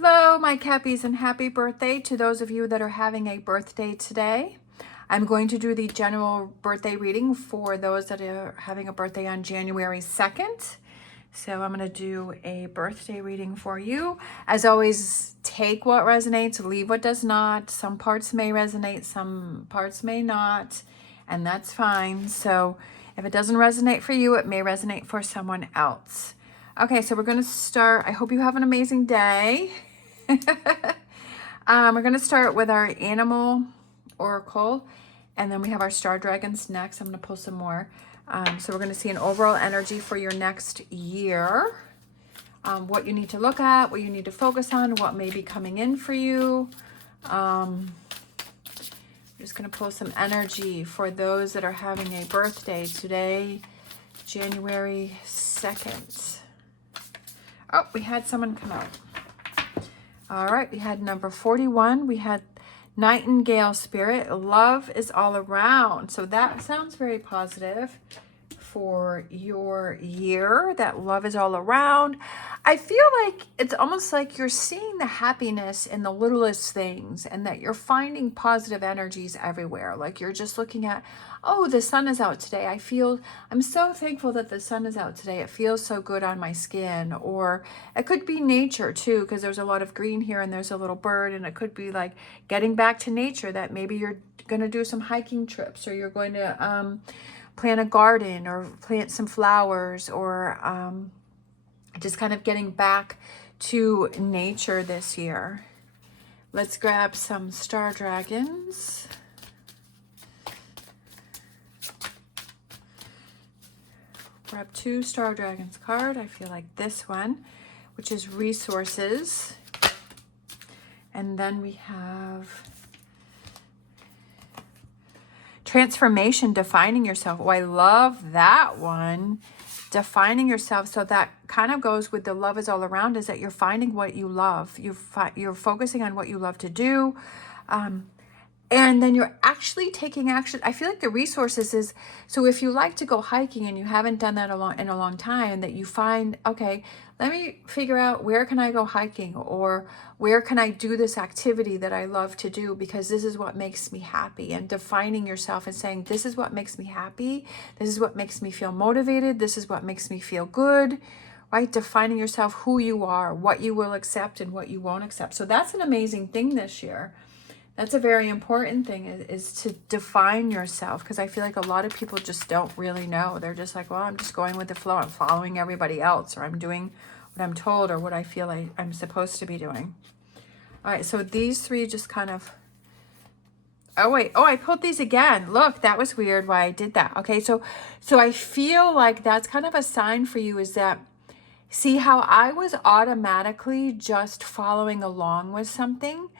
Hello, my Cappies, and happy birthday to those of you that are having a birthday today. I'm going to do the general birthday reading for those that are having a birthday on January 2nd. So I'm going to do a birthday reading for you. As always, take what resonates, leave what does not. Some parts may resonate, some parts may not, and that's fine. So if it doesn't resonate for you, it may resonate for someone else. Okay, so we're going to start. I hope you have an amazing day. We're going to start with our animal oracle, and then we have our star dragons next. I'm going to pull some more. So we're going to see an overall energy for your next year, what you need to look at, what you need to focus on, what may be coming in for you. I'm just going to pull some energy for those that are having a birthday today, January 2nd. Oh, we had someone come out. All right, we had number 41. We had Nightingale Spirit. Love is all around. So that sounds very positive for your year, that love is all around. I feel like it's almost like you're seeing the happiness in the littlest things, and that you're finding positive energies everywhere. Like you're just looking at, oh, the sun is out today. I'm so thankful that the sun is out today. It feels so good on my skin. Or it could be nature too, because there's a lot of green here and there's a little bird, and it could be like getting back to nature, that maybe you're going to do some hiking trips, or you're going to plant a garden or plant some flowers, or just kind of getting back to nature this year. Let's grab some star dragons. Grab 2 star dragons card. I feel like this one, which is resources. And then we have transformation, defining yourself. Oh, I love that one. Defining yourself. So that kind of goes with the love is all around, is that you're finding what you love. You're focusing on what you love to do. And then you're actually taking action. I feel like the resources is, so if you like to go hiking and you haven't done that in a long time, that you find, okay, let me figure out where can I go hiking, or where can I do this activity that I love to do, because this is what makes me happy. And defining yourself and saying, this is what makes me happy. This is what makes me feel motivated. This is what makes me feel good, right? Defining yourself, who you are, what you will accept and what you won't accept. So that's an amazing thing this year. That's a very important thing, is to define yourself, because I feel like a lot of people just don't really know. They're just like, well, I'm just going with the flow. I'm following everybody else, or I'm doing what I'm told, or what I feel like I'm supposed to be doing. All right, so these 3 just kind of, oh wait, oh, I pulled these again. Look, that was weird why I did that. Okay, so I feel like that's kind of a sign for you, is that, see how I was automatically just following along with something,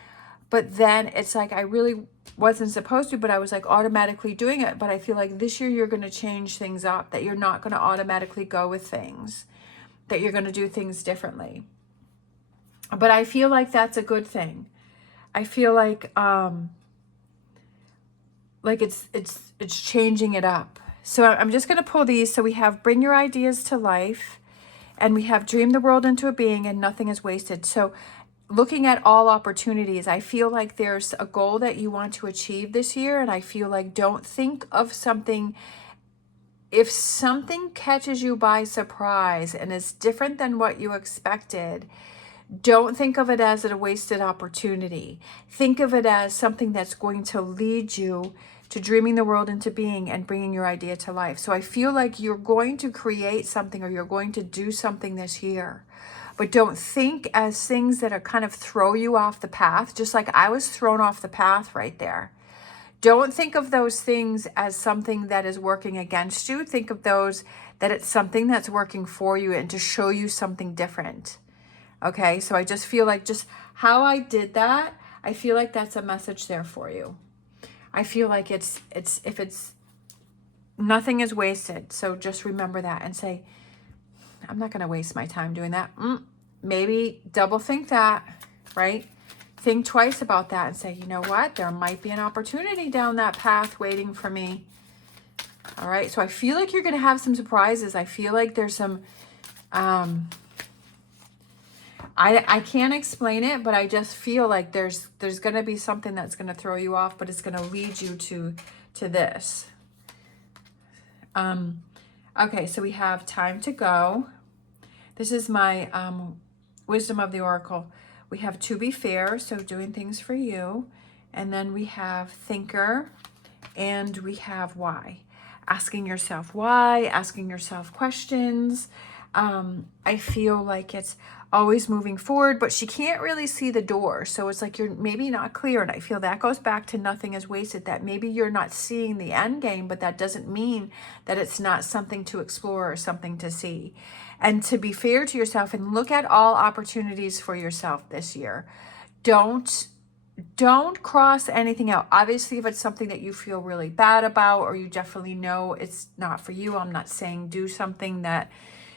but then it's like I really wasn't supposed to, but I was like automatically doing it. But I feel like this year you're going to change things up, that you're not going to automatically go with things, that you're going to do things differently. But I feel like that's a good thing. I feel like it's changing it up. So I'm just going to pull these. So we have bring your ideas to life, and we have dream the world into a being, and nothing is wasted. So looking at all opportunities, I feel like there's a goal that you want to achieve this year. And I feel like, don't think of something, if something catches you by surprise and is different than what you expected, don't think of it as a wasted opportunity. Think of it as something that's going to lead you to dreaming the world into being and bringing your idea to life. So I feel like you're going to create something, or you're going to do something this year. But don't think as things that are kind of throw you off the path, just like I was thrown off the path right there. Don't think of those things as something that is working against you. Think of those that it's something that's working for you, and to show you something different. Okay, so I just feel like, just how I did that, I feel like that's a message there for you. I feel like it's nothing is wasted. So just remember that and say, I'm not going to waste my time doing that. Maybe double think that, right? Think twice about that and say, you know what? There might be an opportunity down that path waiting for me. All right. So I feel like you're going to have some surprises. I feel like there's some I can't explain it, but I just feel like there's going to be something that's going to throw you off, but it's going to lead you to this. Okay, so we have time to go. This is my wisdom of the oracle. We have to be fair, so doing things for you. And then we have thinker, and we have why. Asking yourself why, asking yourself questions. I feel like it's always moving forward, but she can't really see the door. So it's like you're maybe not clear. And I feel that goes back to nothing is wasted, that maybe you're not seeing the end game, but that doesn't mean that it's not something to explore or something to see. And to be fair to yourself and look at all opportunities for yourself this year. Don't cross anything out. Obviously, if it's something that you feel really bad about, or you definitely know it's not for you, I'm not saying do something that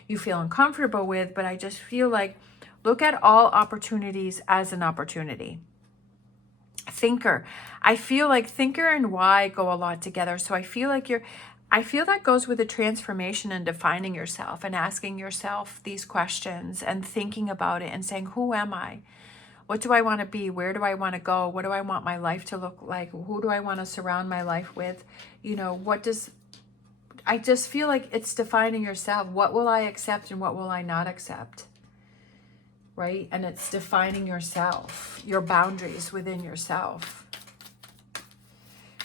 you feel uncomfortable with, but I just feel like look at all opportunities as an opportunity. Thinker. I feel like thinker and why go a lot together. So I feel like I feel that goes with the transformation and defining yourself and asking yourself these questions and thinking about it and saying, who am I? What do I want to be? Where do I want to go? What do I want my life to look like? Who do I want to surround my life with? You know, I just feel like it's defining yourself. What will I accept and what will I not accept? Right? And it's defining yourself, your boundaries within yourself.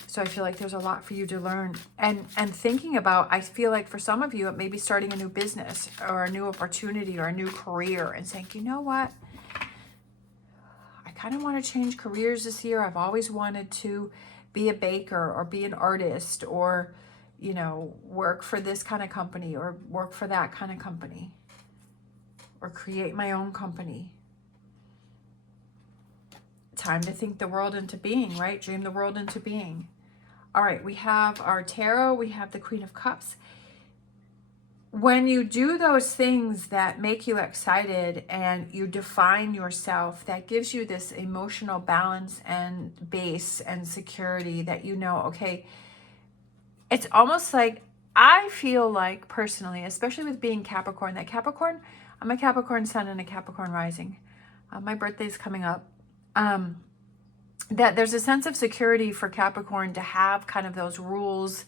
So I feel like there's a lot for you to learn. And thinking about, I feel like for some of you, it may be starting a new business or a new opportunity or a new career and saying, you know what? I kind of want to change careers this year. I've always wanted to be a baker or be an artist or, you know, work for this kind of company or work for that kind of company or create my own company. Time to think the world into being, right? Dream the world into being. All right, we have our tarot. We have the Queen of Cups. When you do those things that make you excited and you define yourself, that gives you this emotional balance and base and security that you know, okay, it's almost like, I feel like personally, especially with being Capricorn, that Capricorn, I'm a Capricorn sun and a Capricorn rising. My birthday's coming up. That there's a sense of security for Capricorn to have kind of those rules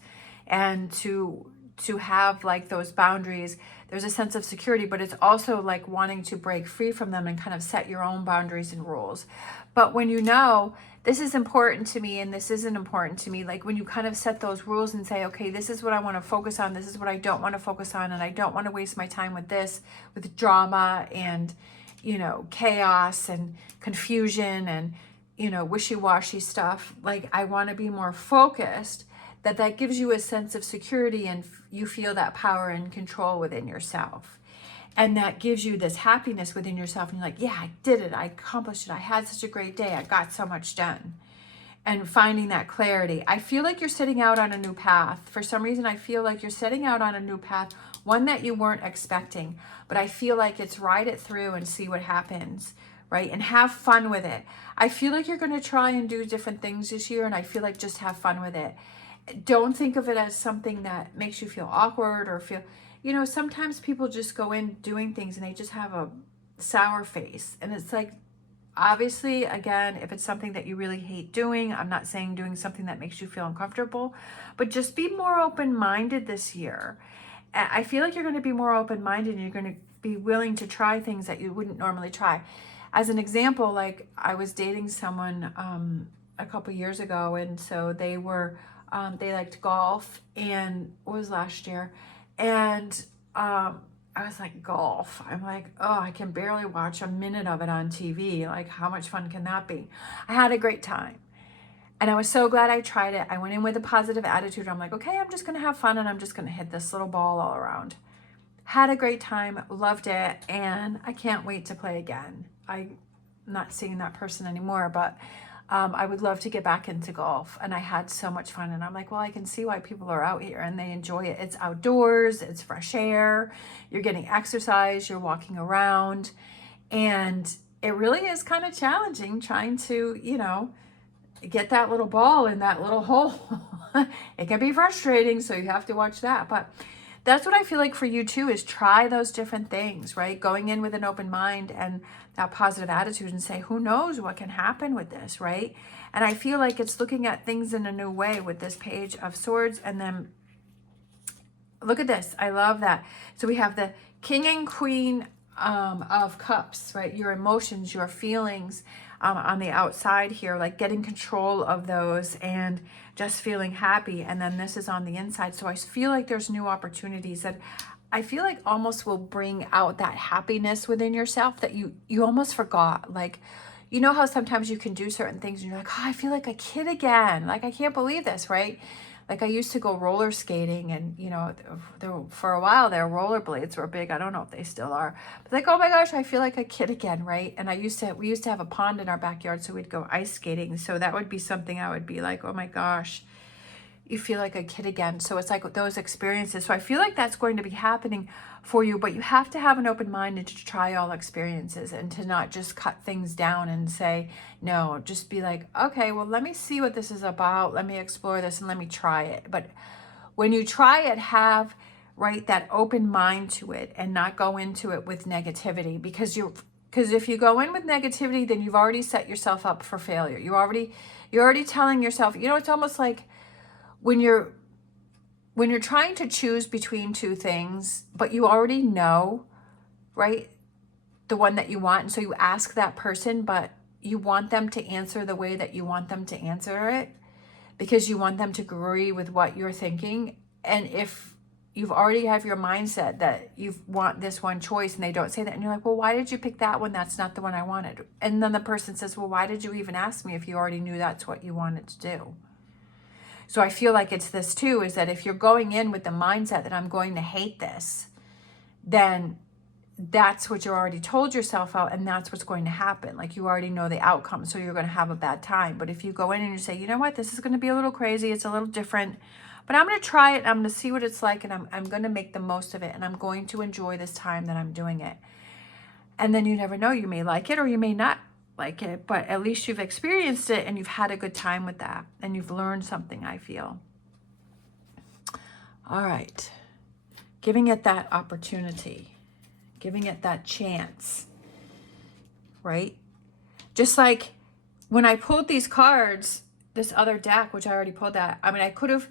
and to have like those boundaries. There's a sense of security, but it's also like wanting to break free from them and kind of set your own boundaries and rules. But when you know this is important to me and this isn't important to me, like when you kind of set those rules and say, okay, this is what I want to focus on, this is what I don't want to focus on, and I don't want to waste my time with this, with drama and, you know, chaos and confusion and, you know, wishy-washy stuff. Like I want to be more focused. That gives you a sense of security and you feel that power and control within yourself. And that gives you this happiness within yourself. And you're like, yeah, I did it. I accomplished it. I had such a great day. I got so much done. And finding that clarity. I feel like you're setting out on a new path. For some reason, I feel like you're setting out on a new path, one that you weren't expecting. But I feel like it's ride it through and see what happens, right? And have fun with it. I feel like you're going to try and do different things this year. And I feel like just have fun with it. Don't think of it as something that makes you feel awkward or feel, you know, sometimes people just go in doing things and they just have a sour face. And it's like, obviously, again, if it's something that you really hate doing, I'm not saying doing something that makes you feel uncomfortable, but just be more open-minded this year. I feel like you're going to be more open-minded and you're going to be willing to try things that you wouldn't normally try. As an example, like I was dating someone a couple years ago, and so they were they liked golf, and it was last year, and I was like, golf, I'm like, oh, I can barely watch a minute of it on TV. Like, how much fun can that be? I had a great time, and I was so glad I tried it. I went in with a positive attitude. I'm like, okay, I'm just gonna have fun, and I'm just gonna hit this little ball all around. Had a great time, loved it, and I can't wait to play again. I'm not seeing that person anymore, but I would love to get back into golf, and I had so much fun. And I'm like, well, I can see why people are out here and they enjoy it. It's outdoors, it's fresh air, you're getting exercise, you're walking around, and it really is kind of challenging trying to, you know, get that little ball in that little hole. It can be frustrating, so you have to watch that. But that's what I feel like for you too, is try those different things, right? Going in with an open mind and that positive attitude and say, who knows what can happen with this, right? And I feel like it's looking at things in a new way with this Page of Swords. And then look at this. I love that. So we have the King and Queen of Cups, right? Your emotions, your feelings on the outside here, like getting control of those and just feeling happy. And then this is on the inside. So I feel like there's new opportunities that I feel like almost will bring out that happiness within yourself that you almost forgot. Like, you know how sometimes you can do certain things and you're like, oh, I feel like a kid again. Like, I can't believe this, right? Like I used to go roller skating and, you know, for a while there, rollerblades were big. I don't know if they still are. But like, oh my gosh, I feel like a kid again, right? And we used to have a pond in our backyard, so we'd go ice skating. So that would be something I would be like, oh my gosh, you feel like a kid again. So it's like those experiences. So I feel like that's going to be happening for you, but you have to have an open mind and to try all experiences and to not just cut things down and say, no, just be like, okay, well, let me see what this is about. Let me explore this and let me try it. But when you try it, have, right, that open mind to it and not go into it with negativity, because if you go in with negativity, then you've already set yourself up for failure. You're already telling yourself, you know, it's almost like when you're trying to choose between two things, but you already know, right, the one that you want. And so you ask that person, but you want them to answer the way that you want them to answer it because you want them to agree with what you're thinking. And if you've already have your mindset that you want this one choice and they don't say that, and you're like, well, why did you pick that one? That's not the one I wanted. And then the person says, well, why did you even ask me if you already knew that's what you wanted to do? So I feel like it's this too, is that if you're going in with the mindset that I'm going to hate this, then that's what you already told yourself out, and that's what's going to happen. Like you already know the outcome, so you're going to have a bad time. But if you go in and you say, you know what, this is going to be a little crazy, it's a little different, but I'm going to try it, and I'm going to see what it's like, and I'm going to make the most of it, and I'm going to enjoy this time that I'm doing it. And then you never know, you may like it or you may not like it, but at least you've experienced it and you've had a good time with that and you've learned something, I feel. All right. Giving it that opportunity, giving it that chance, right? Just like when I pulled these cards, this other deck, which I already pulled that, I mean, I could have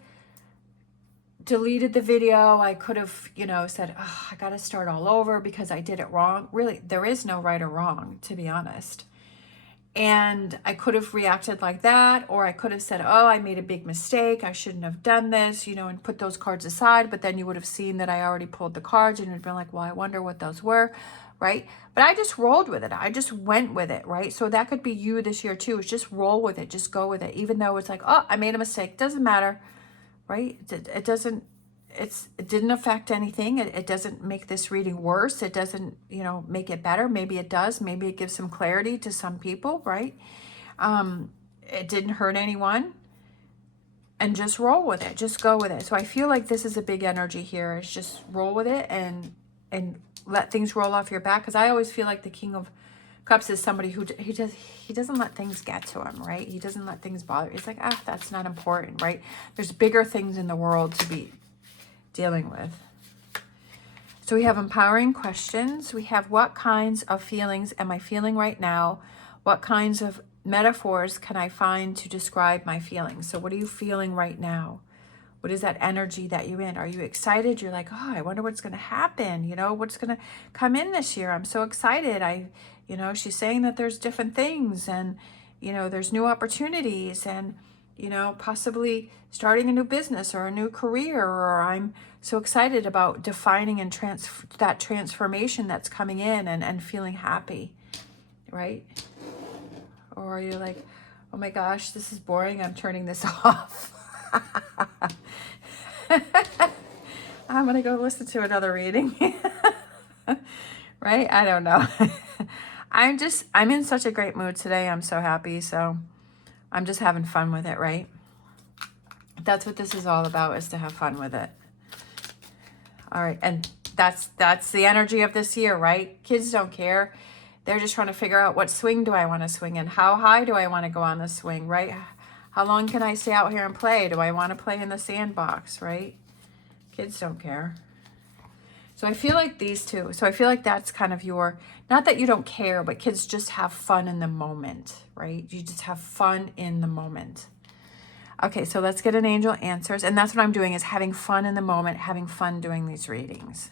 deleted the video. I could have, you know, said, oh, I got to start all over because I did it wrong. Really, there is no right or wrong, to be honest. And I could have reacted like that, or I could have said, oh, I made a big mistake, I shouldn't have done this, you know, and put those cards aside. But then you would have seen that I already pulled the cards and you'd been like, well, I wonder what those were, right? But I just rolled with it. I just went with it, right? So that could be you this year too, is just roll with it, just go with it. Even though it's like, oh, I made a mistake, doesn't matter, right? It didn't affect anything. It doesn't make this reading worse. It doesn't, you know, make it better. Maybe it does. Maybe it gives some clarity to some people, right? It didn't hurt anyone. And just roll with it. Just go with it. So I feel like this is a big energy here. It's just roll with it and let things roll off your back. Because I always feel like the King of Cups is somebody who he doesn't let things get to him, right? He doesn't let things bother. It's like, ah, that's not important, right? There's bigger things in the world to be dealing with. So we have empowering questions. We have, what kinds of feelings am I feeling right now? What kinds of metaphors can I find to describe my feelings? So what are you feeling right now? What is that energy that you're in? Are you excited? You're like, oh, I wonder what's going to happen. You know, what's going to come in this year? I'm so excited. You know, she's saying that there's different things and, you know, there's new opportunities and, you know, possibly starting a new business or a new career, or I'm so excited about defining and that transformation that's coming in and feeling happy, right? Or you're like, oh my gosh, this is boring, I'm turning this off. I'm gonna go listen to another reading. Right? I don't know. I'm in such a great mood today. I'm so happy. So I'm just having fun with it, right? That's what this is all about, is to have fun with it. All right. And that's the energy of this year, right? Kids don't care. They're just trying to figure out, what swing do I want to swing in? How high do I want to go on the swing, right? How long can I stay out here and play? Do I want to play in the sandbox, right? Kids don't care. So I feel like these two. So I feel like that's kind of your, not that you don't care, but kids just have fun in the moment, right? You just have fun in the moment. Okay, so let's get an angel answers. And that's what I'm doing, is having fun in the moment, having fun doing these readings.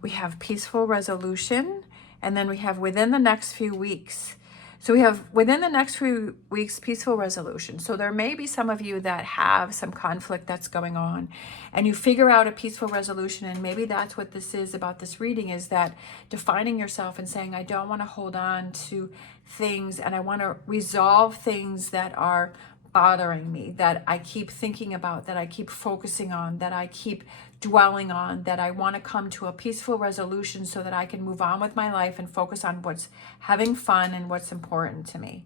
We have peaceful resolution, and then we have within the next few weeks. So we have within the next few weeks, peaceful resolution. So there may be some of you that have some conflict that's going on, and you figure out a peaceful resolution. And maybe that's what this is about this reading, is that defining yourself and saying, I don't want to hold on to things, and I want to resolve things that are bothering me, that I keep thinking about, that I keep focusing on, that I keep dwelling on, that I want to come to a peaceful resolution so that I can move on with my life and focus on what's having fun and what's important to me,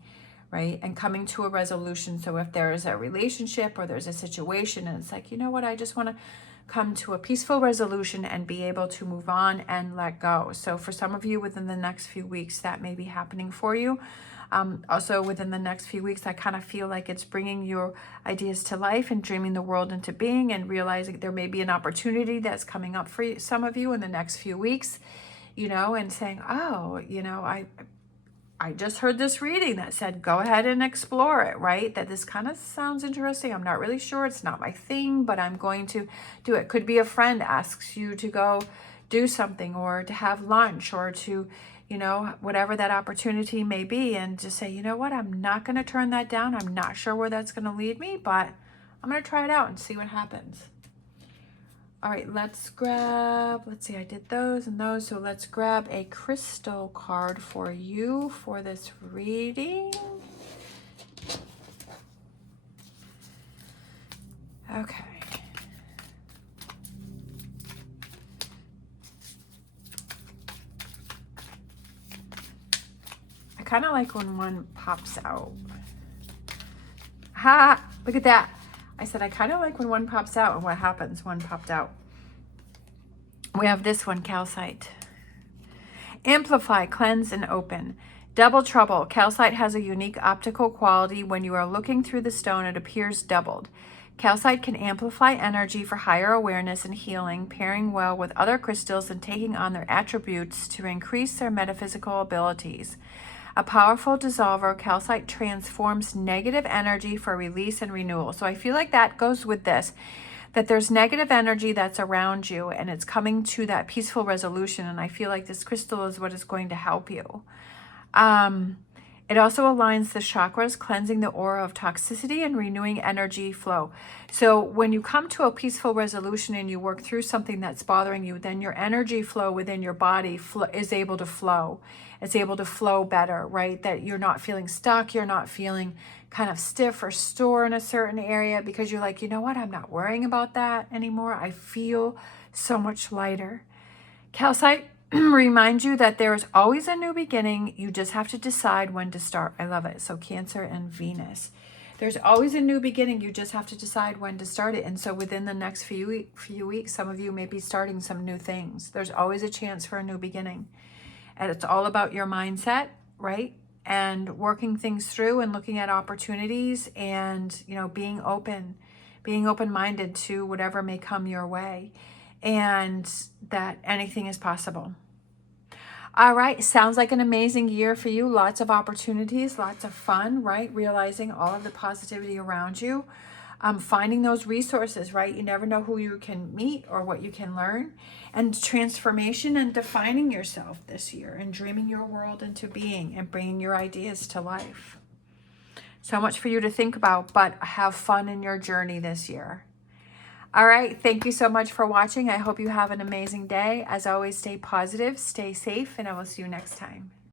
right? And coming to a resolution. So if there is a relationship or there's a situation and it's like, you know what, I just want to come to a peaceful resolution and be able to move on and let go. So for some of you within the next few weeks, that may be happening for you. Also within the next few weeks, I kind of feel like it's bringing your ideas to life and dreaming the world into being, and realizing there may be an opportunity that's coming up for some of you in the next few weeks, you know, and saying, oh, you know, I just heard this reading that said, go ahead and explore it, right? That this kind of sounds interesting. I'm not really sure. It's not my thing, but I'm going to do it. Could be a friend asks you to go do something, or to have lunch, or to, you know, whatever that opportunity may be, and just say, you know what, I'm not going to turn that down. I'm not sure where that's going to lead me, but I'm going to try it out and see what happens. All right, let's see, I did those and those. So let's grab a crystal card for you for this reading. Okay. I kind of like when one pops out. Ha! Look at that. I said I kind of like when one pops out, and what happens? One popped out. We have this one, calcite. Amplify, cleanse, and open. Double trouble. Calcite has a unique optical quality. When you are looking through the stone, it appears doubled. Calcite can amplify energy for higher awareness and healing, pairing well with other crystals and taking on their attributes to increase their metaphysical abilities. A powerful dissolver, calcite transforms negative energy for release and renewal. So I feel like that goes with this, that there's negative energy that's around you, and it's coming to that peaceful resolution. And I feel like this crystal is what is going to help you. It also aligns the chakras, cleansing the aura of toxicity and renewing energy flow. So when you come to a peaceful resolution and you work through something that's bothering you, then your energy flow within your body is able to flow. It's able to flow better, right? That you're not feeling stuck. You're not feeling kind of stiff or sore in a certain area, because you're like, you know what? I'm not worrying about that anymore. I feel so much lighter. Calcite remind you that there is always a new beginning. You just have to decide when to start. I love it. So Cancer and Venus. There's always a new beginning. You just have to decide when to start it. And so within the next few weeks, some of you may be starting some new things. There's always a chance for a new beginning. And it's all about your mindset, right? And working things through and looking at opportunities, and, you know, being open-minded to whatever may come your way, and that anything is possible. All right, sounds like an amazing year for you. Lots of opportunities, lots of fun, right? Realizing all of the positivity around you. Finding those resources, right? You never know who you can meet or what you can learn. And transformation and defining yourself this year, and dreaming your world into being and bringing your ideas to life. So much for you to think about, but have fun in your journey this year. All right, thank you so much for watching. I hope you have an amazing day. As always, stay positive, stay safe, and I will see you next time.